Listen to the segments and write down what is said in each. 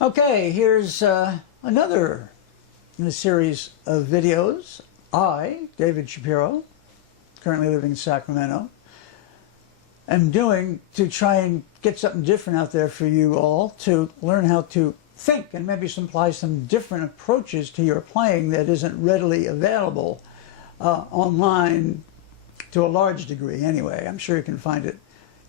Okay, here's another in a series of videos. I, David Shapiro, currently living in Sacramento, am doing to try and get something different out there for you all to learn how to think and maybe apply some different approaches to your playing that isn't readily available online to a large degree anyway. I'm sure you can find it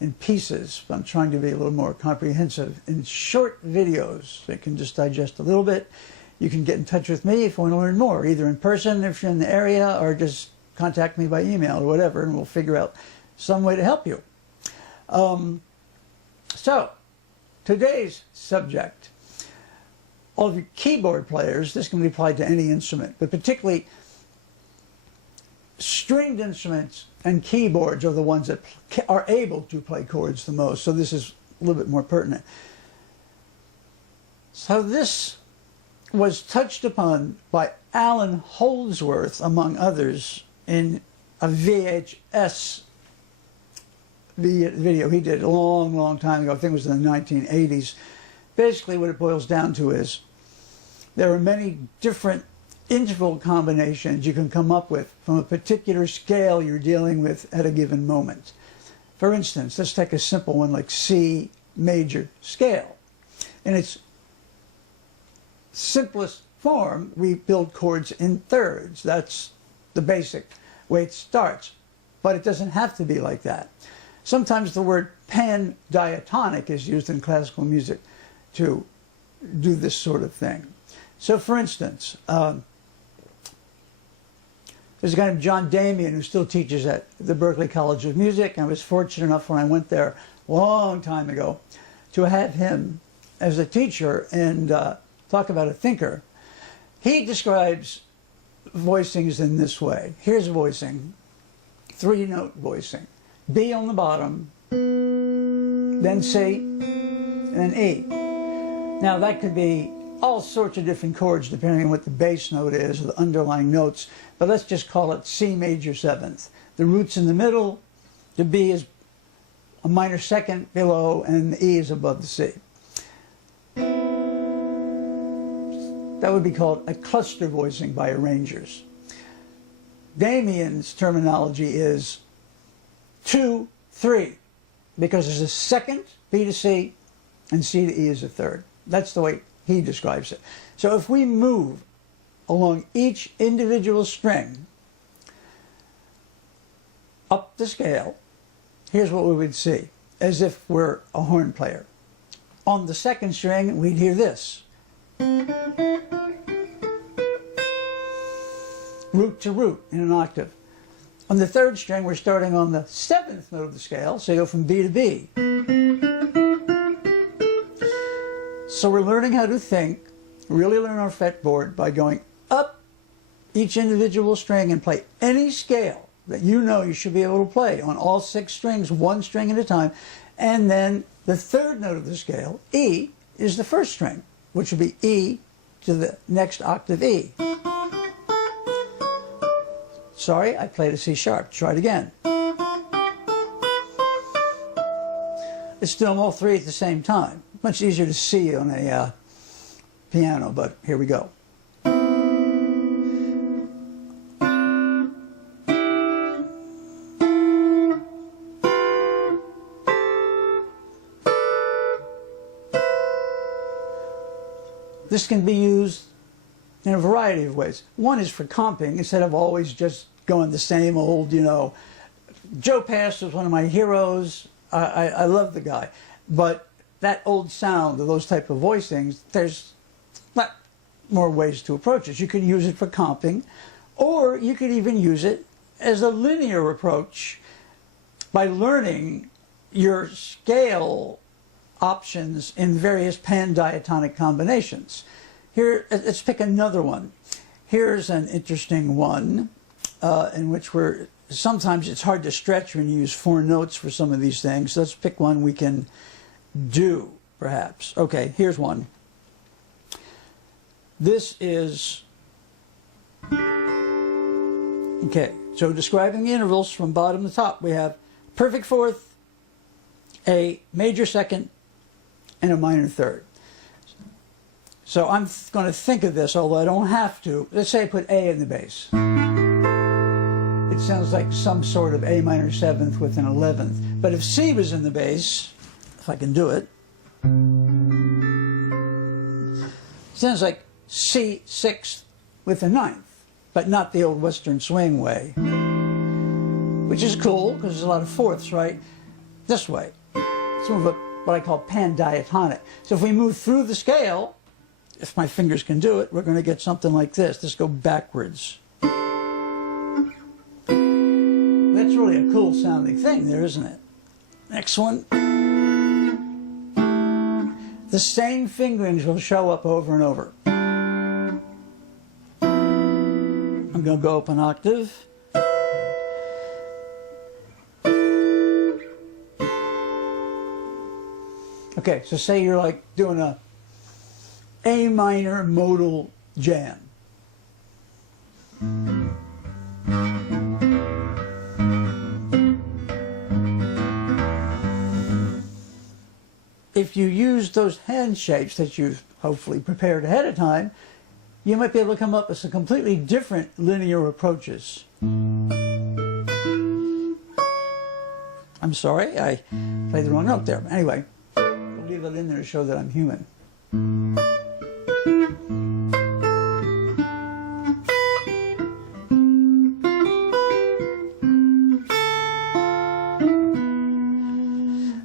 in pieces, but I'm trying to be a little more comprehensive in short videos that can just digest a little bit. You can get in touch with me if you want to learn more, either in person if you're in the area, or just contact me by email or whatever, and we'll figure out some way to help you. So, today's subject, all of you keyboard players, this can be applied to any instrument, but particularly stringed instruments and keyboards are the ones that are able to play chords the most, so this is a little bit more pertinent. So this was touched upon by Alan Holdsworth, among others, in a VHS video he did a long time ago. I think it was in the 1980s. Basically what it boils down to is there are many different interval combinations you can come up with from a particular scale you're dealing with at a given moment. For instance, let's take a simple one like C major scale. In its simplest form, we build chords in thirds. That's the basic way it starts. But it doesn't have to be like that. Sometimes the word Pandiatonic is used in classical music to do this sort of thing. So for instance, there's a guy named John Damian who still teaches at the Berklee College of Music. I was fortunate enough when I went there a long time ago to have him as a teacher and talk about a thinker. He describes voicings in this way. Here's a voicing, 3-note voicing. B on the bottom, then C, and then E. Now that could be all sorts of different chords depending on what the bass note is or the underlying notes, but let's just call it C major 7th. The root's in the middle, the B is a minor second below, and the E is above the C. That would be called a cluster voicing by arrangers. Damian's terminology is 2, 3, because there's a second, B to C, and C to E is a third. That's the way he describes it. So if we move along each individual string up the scale, here's what we would see, as if we're a horn player. On the second string, we'd hear this. Root to root in an octave. On the third string, we're starting on the 7th note of the scale, so you go from B to B. So we're learning how to think, really learn our fretboard by going up each individual string and play any scale that you know you should be able to play on all 6 strings, 1 string at a time. And then the third note of the scale, E, is the first string, which would be E to the next octave E. Sorry, I played a C sharp. Try it again. It's still all 3 at the same time. Much easier to see on a piano, but here we go. This can be used in a variety of ways. One is for comping, instead of always just going the same old, you know. Joe Pass was one of my heroes. I love the guy. But that old sound of those type of voicings, there's a lot more ways to approach it. You could use it for comping, or you could even use it as a linear approach by learning your scale options in various pandiatonic combinations. Here, let's pick another one. Here's an interesting one in which sometimes it's hard to stretch when you use 4 notes for some of these things. Let's pick one we can do, perhaps. Okay, here's one. This is, okay, so describing the intervals from bottom to top, we have perfect 4th, a major 2nd, and a minor 3rd. So I'm going to think of this, although I don't have to. Let's say I put A in the bass. It sounds like some sort of A minor 7th with an 11th. But if C was in the bass, if I can do it, it sounds like C 6th with a 9th, but not the old Western swing way, which is cool because there's a lot of fourths, right? This way. It's more of what I call pandiatonic. So if we move through the scale, if my fingers can do it, we're going to get something like this. Let's go backwards. That's really a cool sounding thing there, isn't it? Next one. The same fingerings will show up over and over. I'm going to go up an octave. Okay, so say you're like doing a A minor modal jam. If you use those hand shapes that you've hopefully prepared ahead of time, you might be able to come up with some completely different linear approaches. I'm sorry, I played the wrong note there. Anyway, I'll leave it in there to show that I'm human.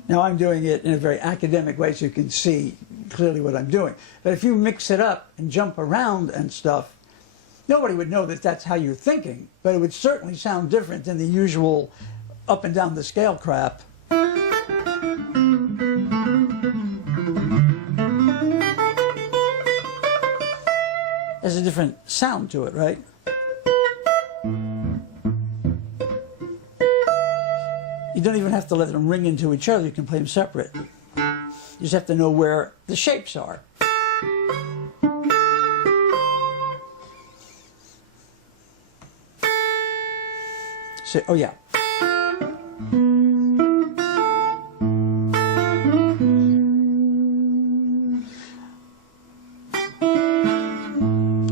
Now I'm doing it in a very academic way so you can see clearly what I'm doing. But if you mix it up and jump around and stuff, nobody would know that that's how you're thinking, but it would certainly sound different than the usual up and down the scale crap. There's a different sound to it, right? You don't even have to let them ring into each other. You can play them separate. You just have to know where the shapes are. So, oh yeah.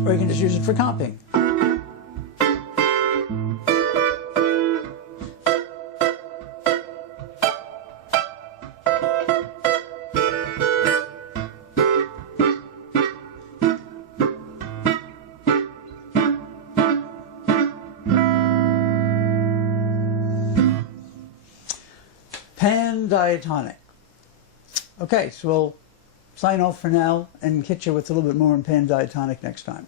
Or you can just use it for comping. Pandiatonic. Okay, so we'll sign off for now and hit you with a little bit more on pandiatonic next time.